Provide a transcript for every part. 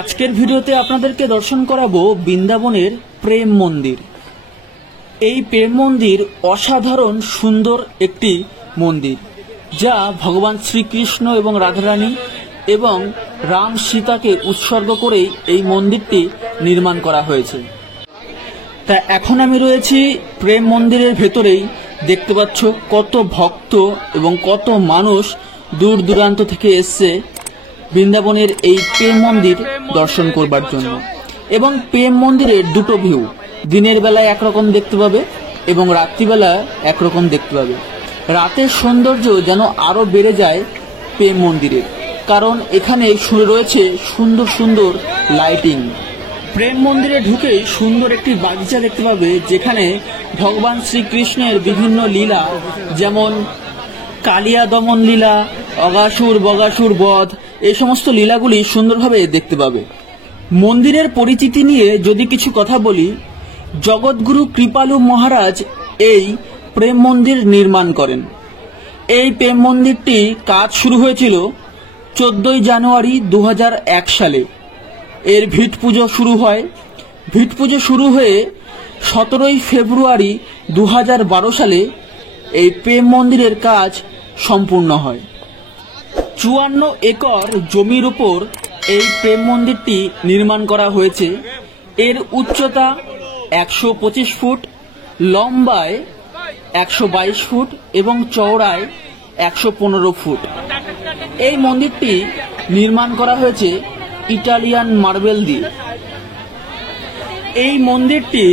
আজকের ভিডিওতে আপনাদেরকে দর্শন করাবো বৃন্দাবনের প্রেম মন্দির। এই প্রেম মন্দির অসাধারণ সুন্দর একটি মন্দির, যা ভগবান শ্রীকৃষ্ণ এবং রাধারানী এবং রাম সীতাকে উৎসর্গ করেই এই মন্দিরটি নির্মাণ করা হয়েছে। তা এখন আমি রয়েছি প্রেম মন্দিরের ভেতরেই। দেখতে পাচ্ছ কত ভক্ত এবং কত মানুষ দূর দূরান্ত থেকে এসছে বৃন্দাবনের এই প্রেম মন্দির দর্শন করবার জন্য। এবং প্রেম মন্দিরের দুটো ভিউ, দিনের বেলায় একরকম দেখতে পাবে এবং রাত্রিবেলা একরকম দেখতে পাবে। রাতের সৌন্দর্য যেন আরো বেড়ে যায় প্রেম মন্দিরের, কারণ এখানে রয়েছে সুন্দর সুন্দর লাইটিং। প্রেম মন্দিরে ঢুকেই সুন্দর একটি বাগিচা দেখতে পাবে, যেখানে ভগবান শ্রীকৃষ্ণের বিভিন্ন লীলা, যেমন কালিয়া দমন লীলা, অগাসুর বগাসুর বধ, এই সমস্ত লীলাগুলি সুন্দরভাবে দেখতে পাবে। মন্দিরের পরিচিতি নিয়ে যদি কিছু কথা বলি, জগৎগুরু কৃপালু মহারাজ এই প্রেম মন্দির নির্মাণ করেন। এই প্রেম মন্দিরটি কাজ শুরু হয়েছিল 14 জানুয়ারি 2001 সালে। এর ভিট পুজো শুরু হয়। ভিট পুজো শুরু হয়ে 17 ফেব্রুয়ারি 2012 সালে এই প্রেম মন্দিরের কাজ সম্পূর্ণ হয়। 54 একর জমির উপর এই প্রেম মন্দিরটি নির্মাণ করা হয়েছে। এর উচ্চতা 125 ফুট, লম্বায় 122 ফুট এবং চওড়ায় 115 ফুট। এই মন্দিরটি নির্মাণ করা হয়েছে ইটালিয়ান মার্বেল দিয়ে। এই মন্দিরটি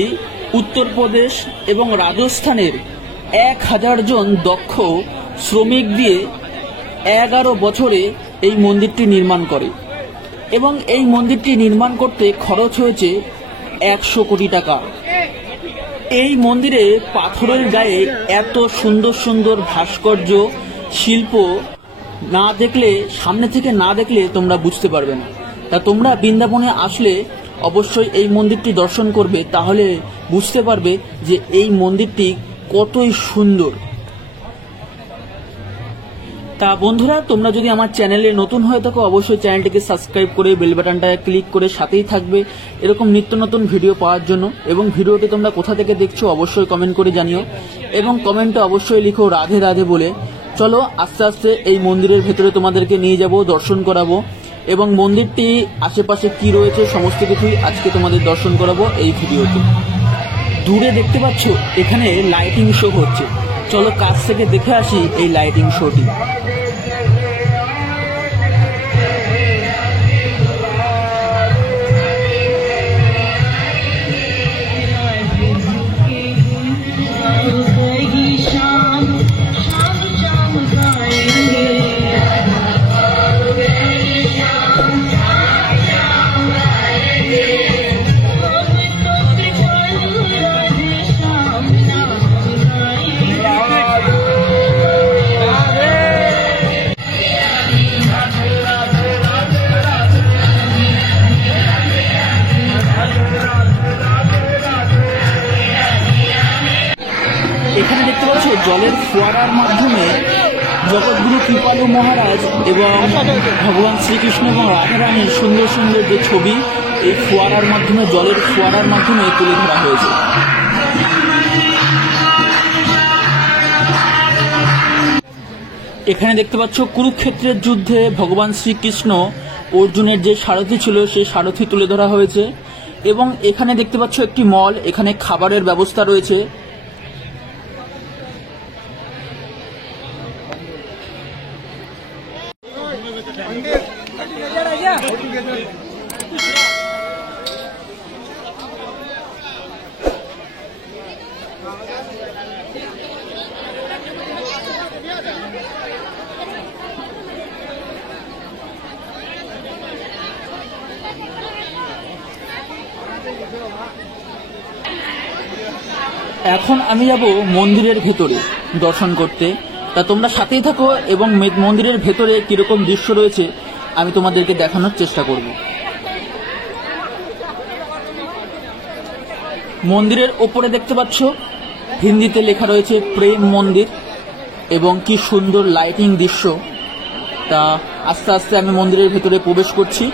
উত্তরপ্রদেশ এবং রাজস্থানের 1000 জন দক্ষ শ্রমিক দিয়ে 11 বছরে এই মন্দিরটি নির্মাণ করে এবং এই মন্দিরটি নির্মাণ করতে খরচ হয়েছে 100 কোটি টাকা। এই মন্দিরে পাথরের গায়ে এত সুন্দর সুন্দর ভাস্কর্য শিল্প না দেখলে, সামনে থেকে না দেখলে তোমরা বুঝতে পারবে না। তা তোমরা বৃন্দাবনে আসলে অবশ্যই এই মন্দিরটি দর্শন করবে, তাহলে বুঝতে পারবে যে এই মন্দিরটি কতই সুন্দর। তা বন্ধুরা, তোমরা যদি আমার চ্যানেলে নতুন হয়ে থাকো, অবশ্যই চ্যানেলটিকে সাবস্ক্রাইব করে বেল বাটনটায় ক্লিক করে সাথেই থাকবে এরকম নিত্য নতুন ভিডিও পাওয়ার জন্য। এবং ভিডিওটি তোমরা কোথা থেকে দেখছো অবশ্যই কমেন্ট করে জানিও এবং কমেন্টে অবশ্যই লিখো রাধে রাধে বলে। চলো আস্তে আস্তে এই মন্দিরের ভেতরে তোমাদেরকে নিয়ে যাব, দর্শন করাবো এবং মন্দিরটি আশেপাশে কি রয়েছে সমস্ত কিছুই আজকে তোমাদের দর্শন করাবো এই ভিডিওতে। দূরে দেখতে পাচ্ছ এখানে লাইটিং শো হচ্ছে। চলো কাছ থেকে দেখে আসি এই লাইটিং শোটি। এখানে দেখতে পাচ্ছ জলের ফোয়ারার মাধ্যমে জগৎগুরু কৃপালু মহারাজ এবং ভগবান শ্রীকৃষ্ণ এবং রাধারানীর সুন্দর সুন্দর যে ছবি এই ফোয়ারার মাধ্যমে, জলের ফোয়ারার মাধ্যমে তুলে ধরা হয়েছে। এখানে দেখতে পাচ্ছ কুরুক্ষেত্রের যুদ্ধে ভগবান শ্রীকৃষ্ণ অর্জুনের যে সারথি ছিল সেই সারথি তুলে ধরা হয়েছে। এবং এখানে দেখতে পাচ্ছ একটি মল, এখানে খাবারের ব্যবস্থা রয়েছে। এখন আমি যাব মন্দিরের ভেতরে দর্শন করতে। তা তোমরা সাথেই থাকো এবং মন্দিরের ভেতরে কিরকম দৃশ্য রয়েছে আমি তোমাদেরকে দেখানোর চেষ্টা করব। মন্দিরের ওপরে দেখতে পাচ্ছ হিন্দিতে লেখা রয়েছে প্রেম মন্দির এবং কি সুন্দর লাইটিং দৃশ্য। তা আস্তে আস্তে আমি মন্দিরের ভেতরে প্রবেশ করছি।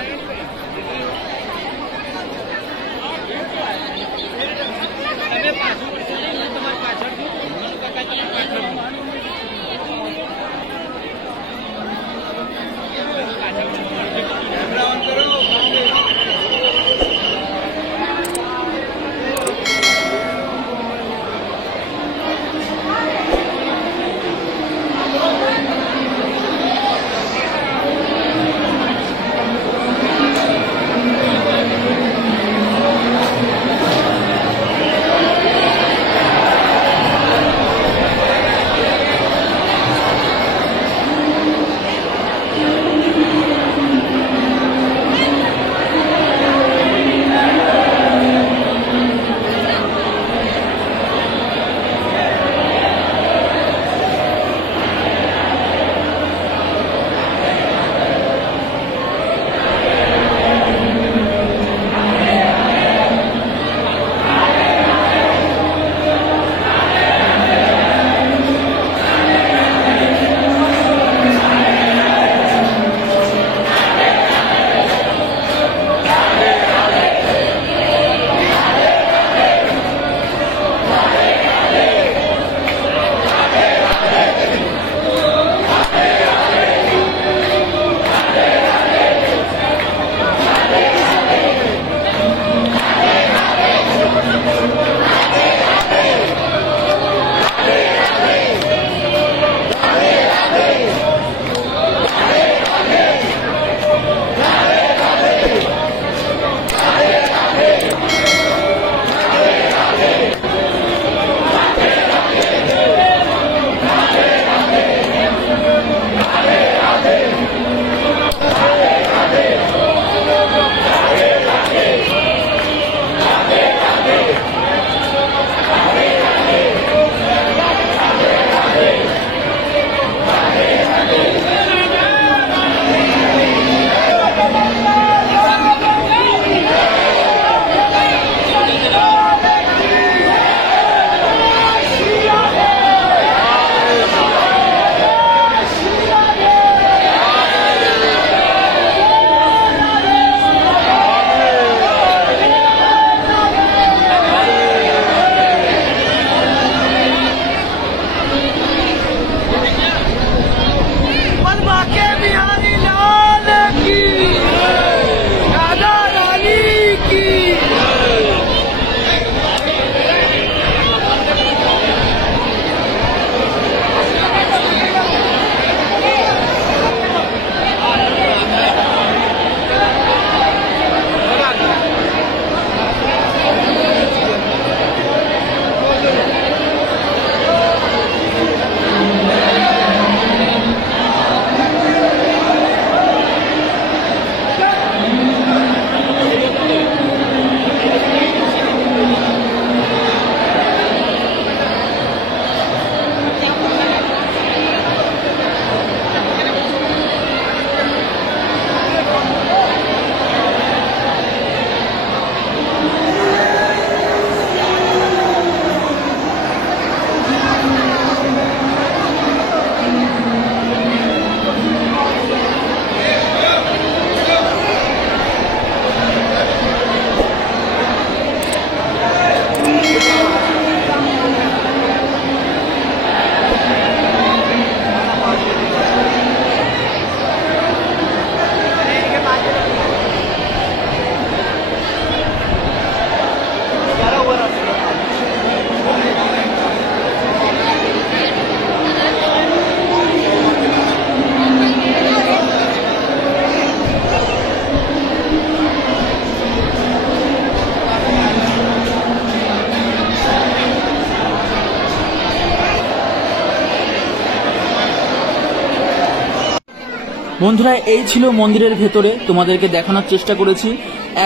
বন্ধুরা, এই ছিল মন্দিরের ভেতরে, তোমাদেরকে দেখানোর চেষ্টা করেছি।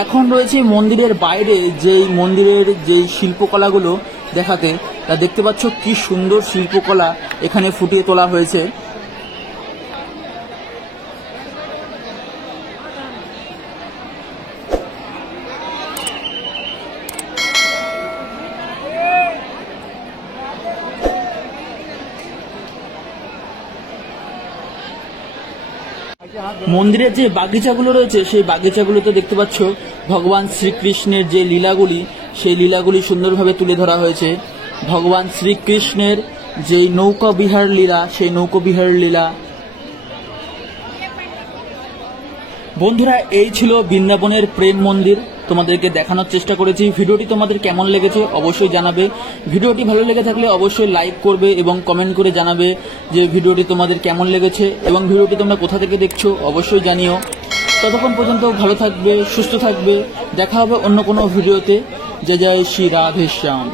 এখন রয়েছে মন্দিরের বাইরে, যেই মন্দিরের যেই শিল্পকলাগুলো দেখাতে, তা দেখতে পাচ্ছ কি সুন্দর শিল্পকলা এখানে ফুটিয়ে তোলা হয়েছে। মন্দিরের যে বাগিচাগুলো রয়েছে, সেই বাগিচাগুলোতে দেখতে পাচ্ছ ভগবান শ্রীকৃষ্ণের যে লীলাগুলি, সেই লীলাগুলি সুন্দরভাবে তুলে ধরা হয়েছে। ভগবান শ্রীকৃষ্ণের যেই নৌকা বিহার লীলা, সেই নৌকা বিহার লীলা। বন্ধুরা, এই ছিল বৃন্দাবনের প্রেম মন্দির, তোমাদেরকে দেখানোর চেষ্টা করেছি। ভিডিওটি তোমাদের কেমন লেগেছে অবশ্যই জানাবে। ভিডিওটি ভালো লেগে থাকলে অবশ্যই লাইক করবে এবং কমেন্ট করে জানাবে যে ভিডিওটি তোমাদের কেমন লেগেছে এবং ভিডিওটি তোমরা কোথা থেকে দেখছো অবশ্যই জানিও। ততক্ষণ পর্যন্ত ভালো থাকবে, সুস্থ থাকবে। দেখা হবে অন্য কোনো ভিডিওতে। জয় জয় শ্রী রাধেশ্যাম।